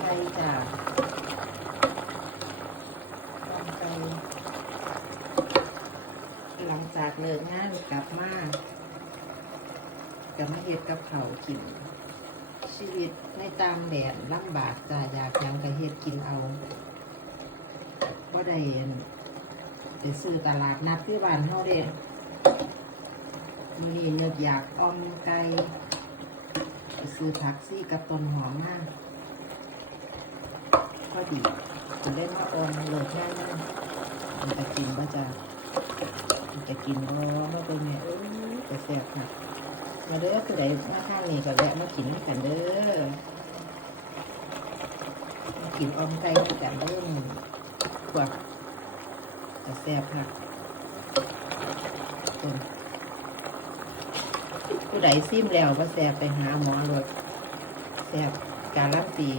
ไก่จ้าไก่หลังจากเลิกงานกลับมาเฮ็ดกับข้าวกินชีวิตในตามแดนลำบากจ้าอยากยังก็เฮ็ดกินเอาบ่ได้ไปซื้อตลาดนัดที่บ้านเฮาเด้มื้อนี้นึกอยากออมไก่ไปซื้อผักซี่กับต้นหอมมาพอดีจะได้มาออมเลิกงานนะมันจะกินบ่จ้ามันจะกินบ่มาเป็นไงจะแซ่บค่ะมาเด้อคือใดมาข้างนี้ก็แวะมากินกันเด้อมากินออมไก่กันเด้อขวดจะแซ่บค่ะผู้ใดซิมแล้วว่าแซ่บไปหาหมอรถแซ่บการันตี